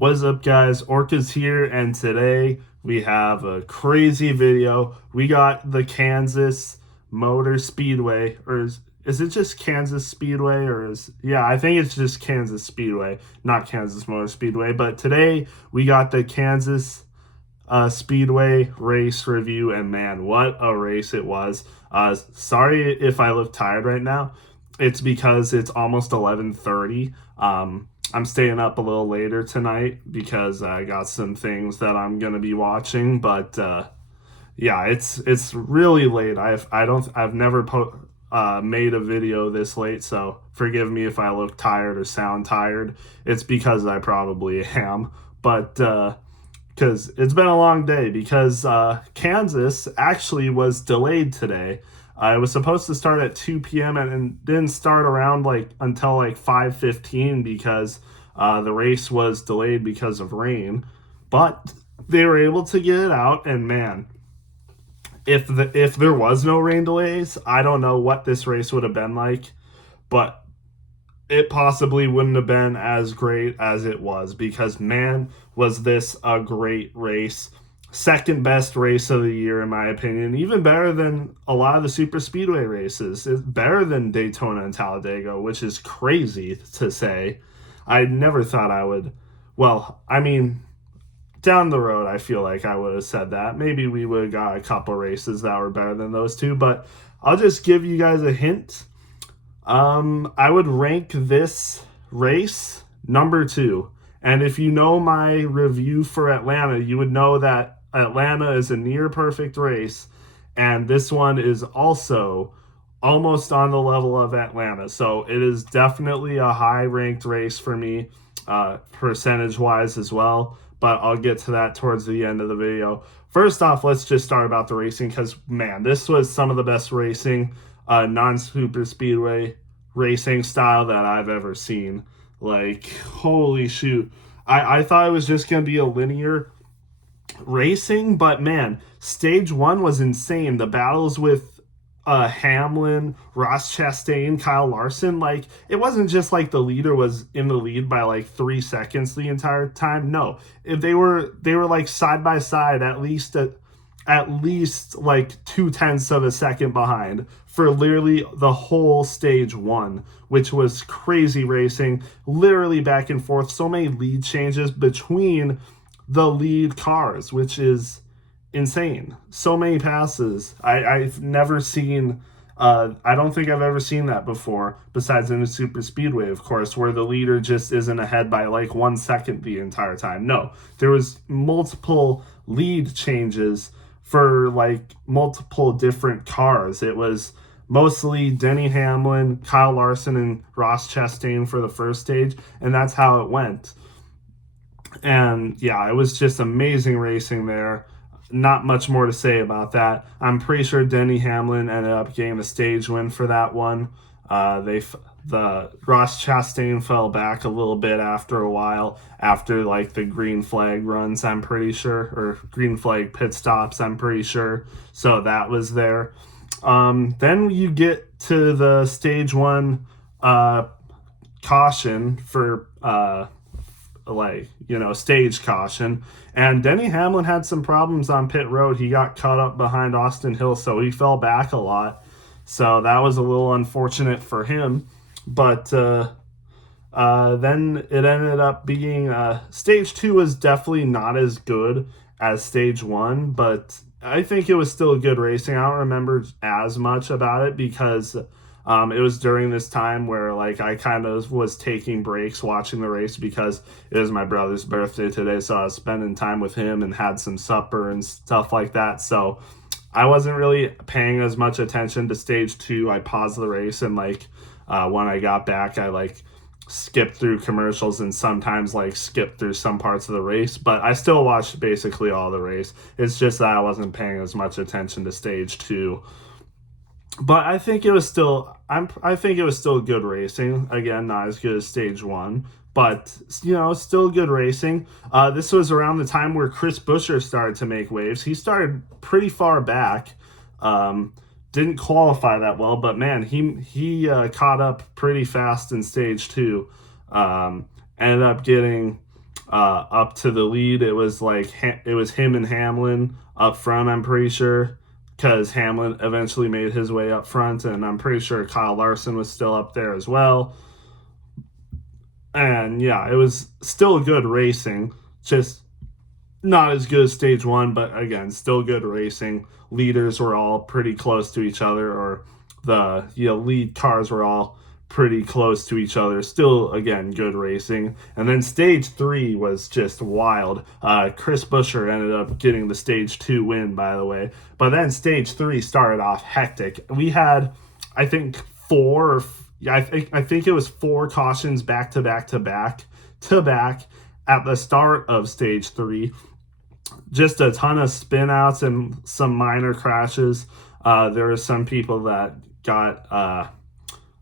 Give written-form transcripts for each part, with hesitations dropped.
What's up, guys? Orca's here, and today we have a crazy video. We got the Kansas Motor Speedway, or is it just Kansas Speedway, yeah, I think it's just Kansas Speedway, not Kansas Motor Speedway. But today we got the Kansas Speedway race review, and man, what a race it was. Sorry if I look tired right now. It's because it's almost 11:30. I'm staying up a little later tonight because I got some things that I'm gonna be watching. But yeah, it's really late. I've never made a video this late, so forgive me if I look tired or sound tired. It's because I probably am, but because it's been a long day. Because Kansas actually was delayed today. It was supposed to start at 2 p.m. and didn't start around until 5:15 because the race was delayed because of rain. But they were able to get it out, and man, if there was no rain delays, I don't know what this race would have been like, but it possibly wouldn't have been as great as it was, because man, was this a great race. Second best race of the year, in my opinion. Even better than a lot of the super speedway races. It's better than Daytona and Talladega, which is crazy to say. I never thought I would. Well, I mean, down the road, I feel like I would have said that. Maybe we would have got a couple races that were better than those two, but I'll just give you guys a hint. I would rank this race number 2. And if you know my review for Atlanta, you would know that Atlanta is a near perfect race, and this one is also almost on the level of Atlanta. So it is definitely a high ranked race for me, percentage wise as well. But I'll get to that towards the end of the video. First off, let's just start about the racing, because man, this was some of the best racing, non-super speedway racing style that I've ever seen. Like, holy shoot. I thought it was just going to be a linear racing, but man, stage 1 was insane. The battles with Hamlin, Ross Chastain, Kyle Larson, it wasn't just like the leader was in the lead by 3 seconds the entire time. No, if they were side by side, at least 2/10 of a second behind for literally the whole stage 1, which was crazy racing, literally back and forth. So many lead changes between the lead cars, which is insane. So many passes. I've never seen, I don't think I've ever seen that before, besides in a super speedway, of course, where the leader just isn't ahead by 1 second the entire time. No, there was multiple lead changes for multiple different cars. It was mostly Denny Hamlin, Kyle Larson, and Ross Chastain for the first stage, and that's how it went. And yeah, it was just amazing racing there. Not much more to say about that. I'm pretty sure Denny Hamlin ended up getting the stage win for that one. The Ross Chastain fell back a little bit after a while, after the green flag runs, I'm pretty sure, or green flag pit stops, I'm pretty sure. So that was there. Then you get to the stage 1 caution for stage caution, and Denny Hamlin had some problems on pit road. He got caught up behind Austin Hill, so he fell back a lot. So that was a little unfortunate for him. But then it ended up being stage 2 was definitely not as good as stage 1, but I think it was still good racing. I don't remember as much about it because it was during this time where I kind of was taking breaks watching the race, because it was my brother's birthday today, so I was spending time with him and had some supper and stuff like that. So I wasn't really paying as much attention to stage 2. I paused the race, and when I got back, I skipped through commercials and sometimes skipped through some parts of the race, but I still watched basically all the race. It's just that I wasn't paying as much attention to stage 2. But I think it was still good racing. Again, not as good as stage 1, but still good racing. This was around the time where Chris Buescher started to make waves. He started pretty far back. Didn't qualify that well, but man, he caught up pretty fast in stage 2. Ended up getting up to the lead. It was it was him and Hamlin up front, I'm pretty sure, because Hamlin eventually made his way up front, and I'm pretty sure Kyle Larson was still up there as well. And yeah, it was still good racing, just not as good as stage one, but again, still good racing. Leaders were all pretty close to each other, or the lead cars were all pretty close to each other. Still, again, good racing. And then stage three was just wild. Chris Buescher ended up getting the stage two win, by the way. But then stage three started off hectic. We had, I think, I think it was 4 cautions back to back at the start of stage three. Just a ton of spin outs and some minor crashes. There were some people that got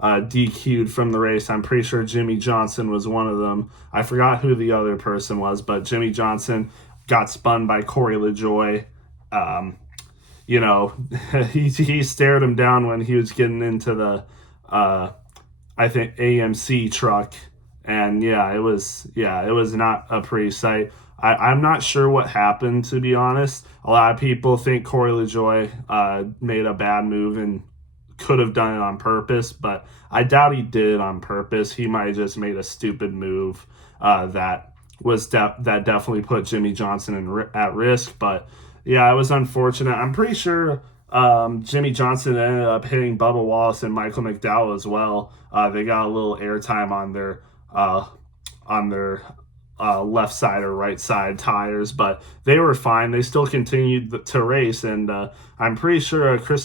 DQ'd from the race. I'm pretty sure Jimmy Johnson was one of them. I forgot who the other person was, but Jimmy Johnson got spun by Corey LaJoie. He stared him down when he was getting into the I think AMC truck, and it was not a pretty sight. I'm not sure what happened, to be honest. A lot of people think Corey LaJoie made a bad move and could have done it on purpose, but I doubt he did it on purpose. He might have just made a stupid move that definitely put Jimmy Johnson at risk. But yeah, it was unfortunate. I'm pretty sure Jimmy Johnson ended up hitting Bubba Wallace and Michael McDowell as well. They got a little airtime on their left side or right side tires, but they were fine. They still continued to race, and I'm pretty sure Michael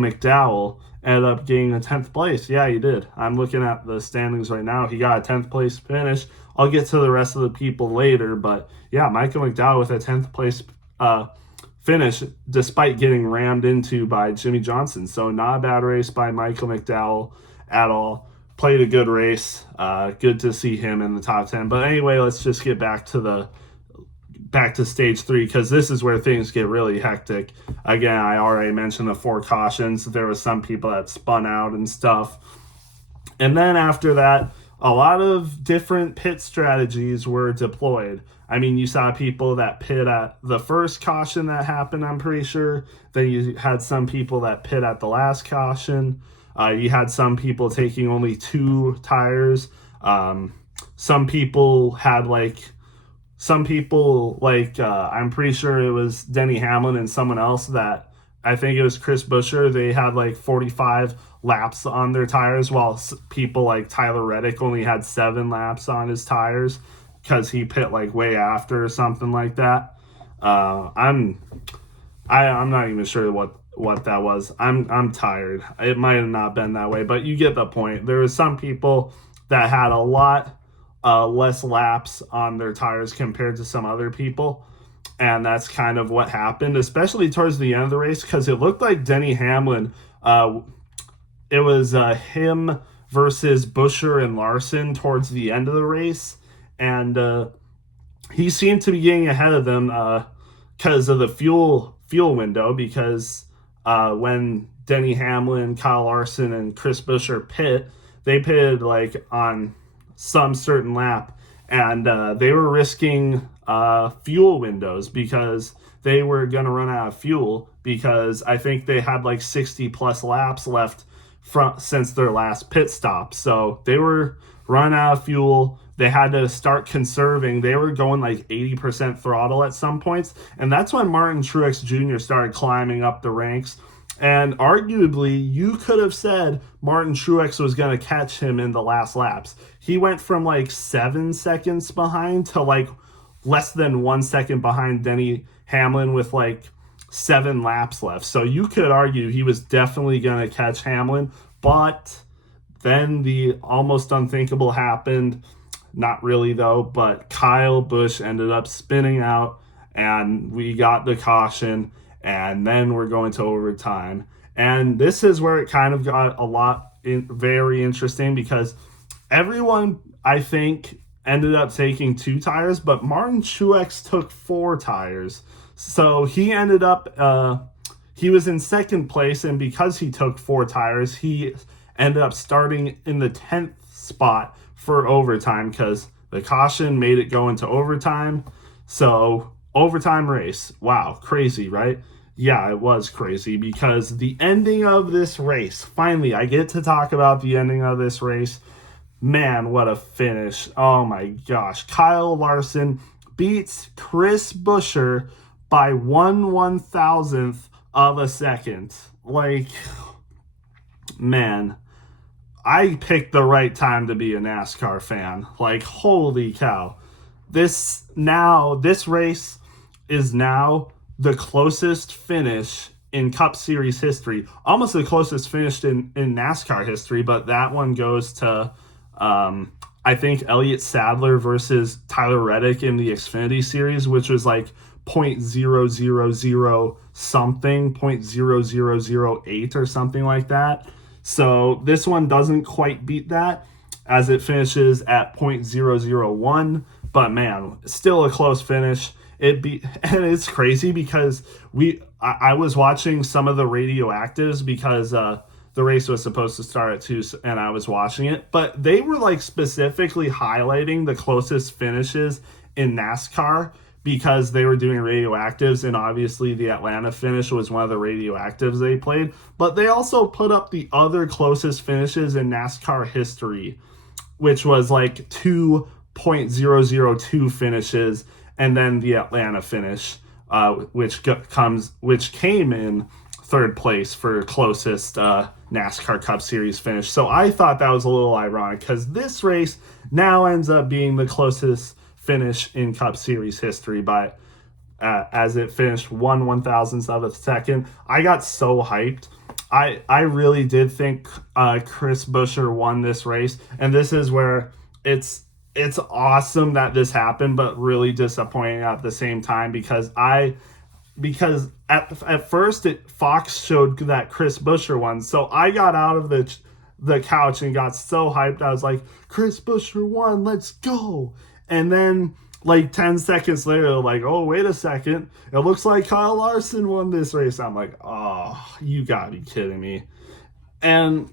McDowell ended up getting a 10th place. Yeah, he did. I'm looking at the standings right now. He got a 10th place finish. I'll get to the rest of the people later, but yeah, Michael McDowell with a 10th place finish despite getting rammed into by Jimmy Johnson. So not a bad race by Michael McDowell at all. Played a good race. Good to see him in the top 10. But anyway, let's just get back to stage three, because this is where things get really hectic. Again, I already mentioned the 4 cautions. There was some people that spun out and stuff. And then after that, a lot of different pit strategies were deployed. I mean, you saw people that pit at the first caution that happened, I'm pretty sure. Then you had some people that pit at the last caution. You had some people taking only 2 tires. Some people had I'm pretty sure it was Denny Hamlin and someone else that I think it was Chris Buescher. They had 45 laps on their tires, while people like Tyler Reddick only had 7 laps on his tires because he pit way after or something like that. I'm not even sure what that was. I'm tired. It might have not been that way, but you get the point. There was some people that had a lot less laps on their tires compared to some other people, and that's kind of what happened, especially towards the end of the race, because it looked like Denny Hamlin, it was him versus Buescher and Larson towards the end of the race, and he seemed to be getting ahead of them because of the fuel window, because when Denny Hamlin, Kyle Larson, and Chris Buescher they pitted on some certain lap, and they were risking fuel windows because they were going to run out of fuel, because I think they had 60 plus laps left since their last pit stop. So they were running out of fuel. They had to start conserving. They were going 80% throttle at some points, and that's when Martin Truex Jr. started climbing up the ranks. And arguably, you could have said Martin Truex was going to catch him in the last laps. He went from 7 seconds behind to less than 1 second behind Denny Hamlin with 7 laps left. So you could argue he was definitely going to catch Hamlin, but then the almost unthinkable happened. Not really though, but Kyle Busch ended up spinning out, and we got the caution. And then we're going to overtime. And this is where it kind of got very interesting, because everyone, I think, ended up taking 2 tires, but Martin Truex took 4 tires. So he ended up, he was in second place, and because he took 4 tires, he ended up starting in the 10th spot for overtime because the caution made it go into overtime. So, overtime race. Wow, crazy, right? Yeah, it was crazy because the ending of this race, finally, I get to talk about the ending of this race. Man, what a finish. Oh my gosh. Kyle Larson beats Chris Buescher by 1/1000th of a second. Like, man, I picked the right time to be a NASCAR fan. Like, holy cow. This race is now the closest finish in Cup Series history, almost the closest finish in NASCAR history, but that one goes to I think Elliott Sadler versus Tyler Reddick in the Xfinity Series, which was like 0.000 something, 0.0008 or something like that. So this one doesn't quite beat that as it finishes at 0.001, but man, still a close finish. And it's crazy because I was watching some of the radioactives because the race was supposed to start at 2 and I was watching it, but they were like specifically highlighting the closest finishes in NASCAR because they were doing radioactives, and obviously the Atlanta finish was one of the radioactives they played, but they also put up the other closest finishes in NASCAR history, which was like 2.002 finishes, and then the Atlanta finish, which came in third place for closest NASCAR Cup Series finish. So I thought that was a little ironic because this race now ends up being the closest finish in Cup Series history by as it finished 1/1000th of a second. I got so hyped. I really did think Chris Buescher won this race, and this is where it's awesome that this happened, but really disappointing at the same time because at first Fox showed that Chris Buescher won, so I got out of the couch and got so hyped. I was like, Chris Buescher won, let's go. And then like 10 seconds later, like, oh, wait a second, it looks like Kyle Larson won this race. I'm like, oh, you gotta be kidding me. And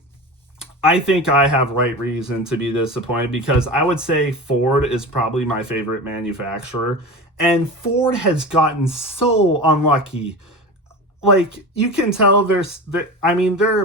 I think I have right reason to be disappointed because I would say Ford is probably my favorite manufacturer, and Ford has gotten so unlucky. Like, you can tell they're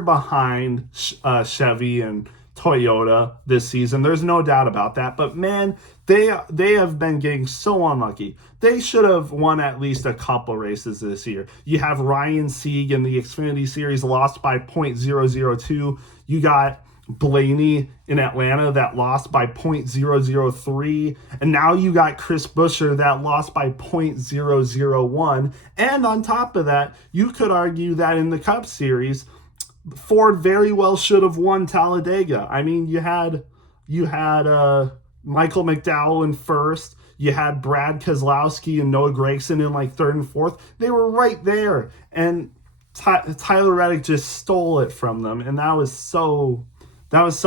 behind Chevy and Toyota this season. There's no doubt about that. But man, they have been getting so unlucky. They should have won at least a couple races this year. You have Ryan Sieg in the Xfinity Series lost by 0.002. You got Blaney in Atlanta that lost by 0.003, and now you got Chris Buescher that lost by 0.001. And on top of that, you could argue that in the Cup Series, Ford very well should have won Talladega. I mean, you had Michael McDowell in first. You had Brad Keselowski and Noah Gragson in like third and fourth. They were right there, and Tyler Reddick just stole it from them, and that was so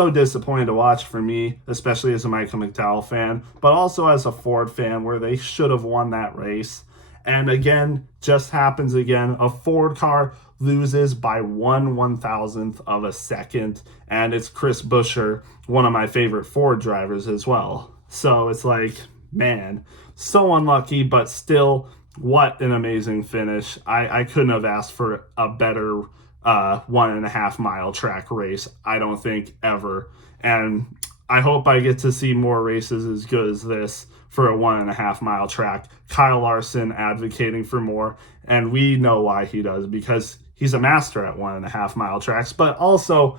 disappointing to watch for me, especially as a Michael McDowell fan, but also as a Ford fan, where they should have won that race. And again, just happens again. A Ford car loses by 1/1000th of a second, and it's Chris Buescher, one of my favorite Ford drivers as well. So it's like, man, so unlucky, but still, what an amazing finish. I couldn't have asked for a better 1.5 mile track race, I don't think, ever. And I hope I get to see more races as good as this for a 1.5 mile track. Kyle Larson advocating for more, and we know why he does, because he's a master at 1.5 mile tracks. But also,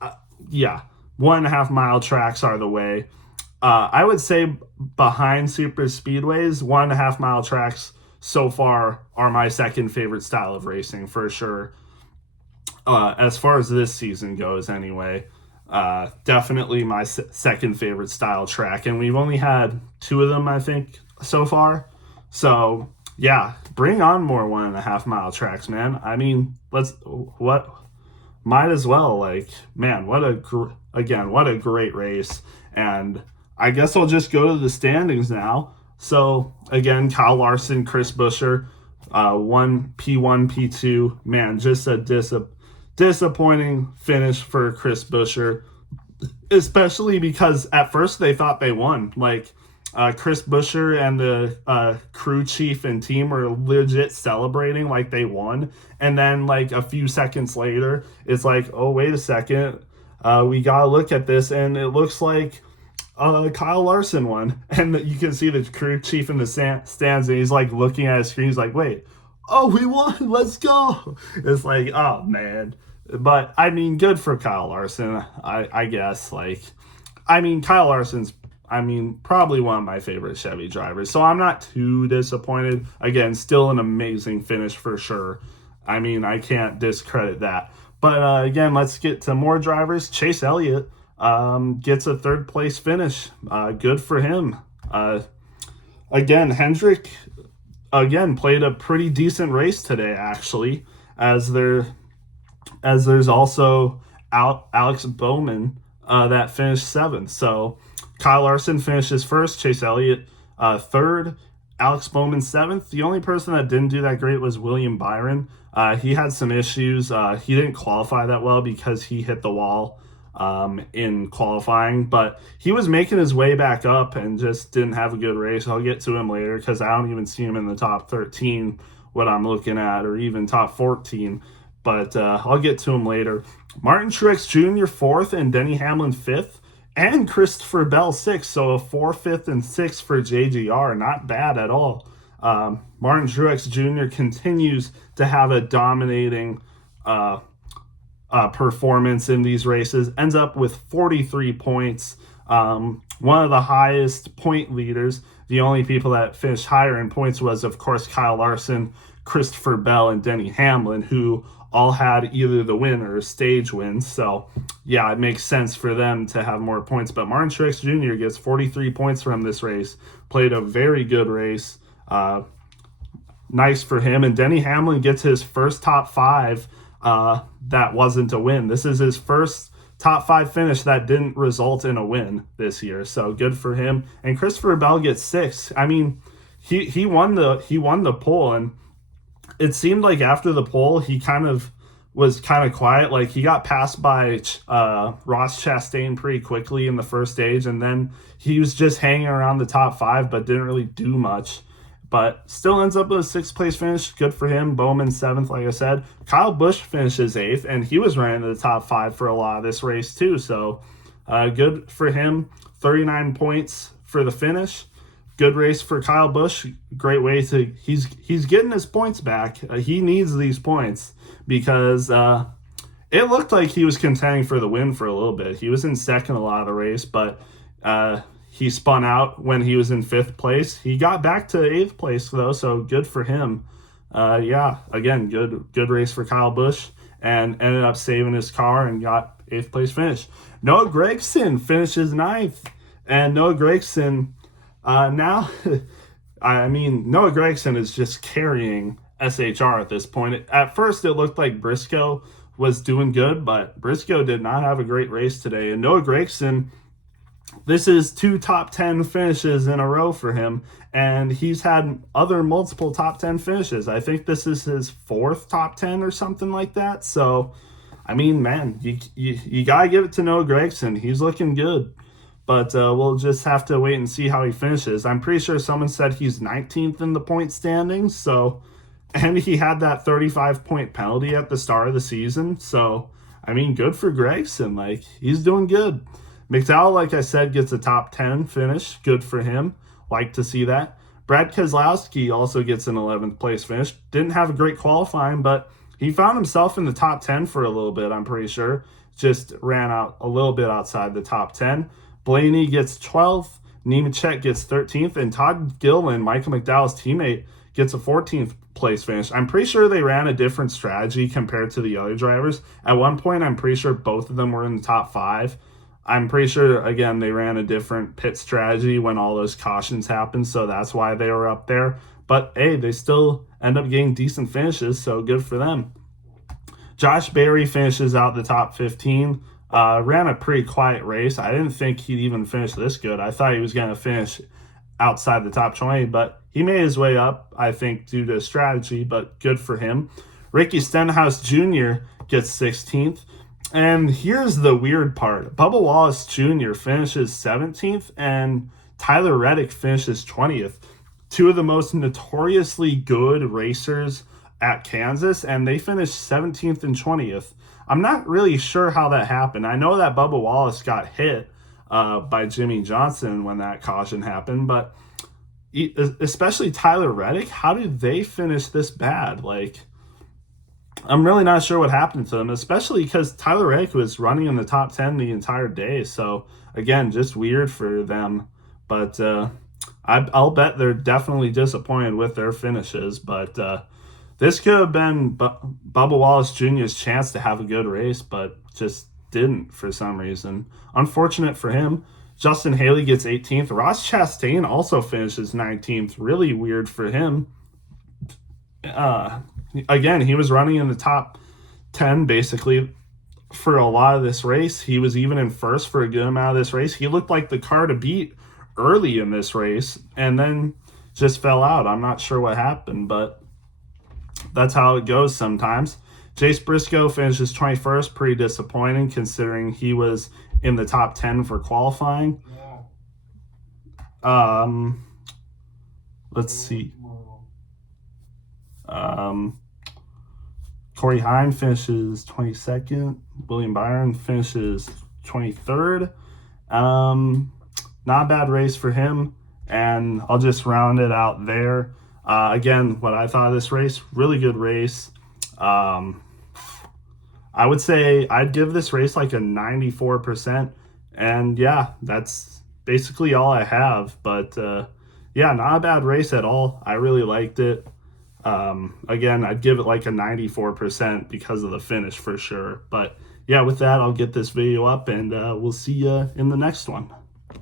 1.5 mile tracks are the way. I would say behind super speedways, 1.5 mile tracks so far are my second favorite style of racing for sure. As far as this season goes anyway, definitely my second favorite style track, and we've only had 2 of them, I think, so far. So yeah, bring on more 1.5 mile tracks, man. I mean, might as well. Like, man, what a great race. And I guess I'll just go to the standings now. So again, Kyle Larson, Chris Buescher, P1, P2. Man, just a disappointing finish for Chris Buescher. especially because at first they thought they won. Like Chris Buescher and the crew chief and team were legit celebrating like they won, and then like a few seconds later, it's like, oh wait a second, we gotta look at this, and it looks like Kyle Larson won, and you can see the crew chief in the stands, and he's like looking at his screen. He's like, "Wait, oh, we won! Let's go!" It's like, oh man, but I mean, good for Kyle Larson. I guess like, I mean, Kyle Larson's, I mean, probably one of my favorite Chevy drivers, so I'm not too disappointed. Again, still an amazing finish for sure. I mean, I can't discredit that. But again, let's get to more drivers. Chase Elliott gets a third place finish. Good for him. Again, Hendrick played a pretty decent race today, actually, as there's also Alex Bowman that finished seventh. So Kyle Larson finishes first, Chase Elliott third, Alex Bowman seventh. The only person that didn't do that great was William Byron. He had some issues. He didn't qualify that well because he hit the wall in qualifying, but he was making his way back up and just didn't have a good race. I'll get to him later because I don't even see him in the top 13, what I'm looking at, or even top 14, but I'll get to him later. Martin Truex Jr. fourth and Denny Hamlin fifth, and Christopher Bell sixth, so a 4th, 5th, and 6th for JGR. Not bad at all. Martin Truex Jr. continues to have a dominating performance in these races, ends up with 43 points, one of the highest point leaders. The only people that finished higher in points was, of course, Kyle Larson, Christopher Bell, and Denny Hamlin, who all had either the win or stage wins. So, yeah, it makes sense for them to have more points. But Martin Truex Jr. gets 43 points from this race, played a very good race. Nice for him. And Denny Hamlin gets his first top 5 that wasn't a win. This is his first top 5 finish that didn't result in a win this year. So good for him. And Christopher Bell gets 6. I mean, he won the pole, and it seemed like after the pole he was kind of quiet. Like he got passed by Ross Chastain pretty quickly in the first stage, and then he was just hanging around the top 5 but didn't really do much. But still ends up with a 6th place finish. Good for him. Bowman 7th, like I said. Kyle Busch finishes 8th, and he was running in the top 5 for a lot of this race too. So good for him. 39 points for the finish. Good race for Kyle Busch. Great way to he's getting his points back. He needs these points because it looked like he was contending for the win for a little bit. He was in second a lot of the race, but he spun out when he was in 5th place. He got back to 8th place, though, so good for him. Yeah, again, good race for Kyle Busch, and ended up saving his car and got 8th place finish. Noah Gragson finishes 9th, and Noah Gragson now, I mean, Noah Gragson is just carrying SHR at this point. At first, it looked like Briscoe was doing good, but Briscoe did not have a great race today, and Noah Gragson, this is 2 top 10 finishes in a row for him, and he's had other multiple top 10 finishes. I think this is his 4th top 10 or something like that. So, I mean, man, you got to give it to Noah Gragson. He's looking good, but we'll just have to wait and see how he finishes. I'm pretty sure someone said he's 19th in the point standings, so, and he had that 35-point penalty at the start of the season. So, I mean, good for Gragson. Like, he's doing good. McDowell, like I said, gets a top 10 finish. Good for him. Like to see that. Brad Keselowski also gets an 11th place finish. Didn't have a great qualifying, but he found himself in the top 10 for a little bit, I'm pretty sure. Just ran out a little bit outside the top 10. Blaney gets 12th. Nemechek gets 13th. And Todd Gilliland, Michael McDowell's teammate, gets a 14th place finish. I'm pretty sure they ran a different strategy compared to the other drivers. At one point, I'm pretty sure both of them were in the top 5. I'm pretty sure, again, they ran a different pit strategy when all those cautions happened, so that's why they were up there. But, hey, they still end up getting decent finishes, so good for them. Josh Berry finishes out the top 15. Ran a pretty quiet race. I didn't think he'd even finish this good. I thought he was going to finish outside the top 20, but he made his way up, I think, due to strategy, but good for him. Ricky Stenhouse Jr. gets 16th. And here's the weird part. Bubba Wallace Jr. finishes 17th and Tyler Reddick finishes 20th. Two of the most notoriously good racers at Kansas, and they finished 17th and 20th. I'm not really sure how that happened. I know that Bubba Wallace got hit by Jimmy Johnson when that caution happened, but especially Tyler Reddick, how did they finish this bad? Like, I'm really not sure what happened to them, especially because Tyler Reddick was running in the top 10 the entire day. So, again, just weird for them. But I'll bet they're definitely disappointed with their finishes. But this could have been Bubba Wallace Jr.'s chance to have a good race, but just didn't for some reason. Unfortunate for him. Justin Haley gets 18th. Ross Chastain also finishes 19th. Really weird for him. Again, he was running in the top 10 basically for a lot of this race. He was even in first for a good amount of this race. He looked like the car to beat early in this race and then just fell out. I'm not sure what happened, but that's how it goes sometimes. Jace Briscoe finishes 21st. Pretty disappointing considering he was in the top 10 for qualifying. Let's see. Corey Heim finishes 22nd. William Byron finishes 23rd. Not a bad race for him. And I'll just round it out there. Again, what I thought of this race, really good race. I would say I'd give this race like a 94%. And yeah, that's basically all I have. But yeah, not a bad race at all. I really liked it. Again, I'd give it like a 94% because of the finish for sure. But yeah, with that, I'll get this video up and we'll see you in the next one.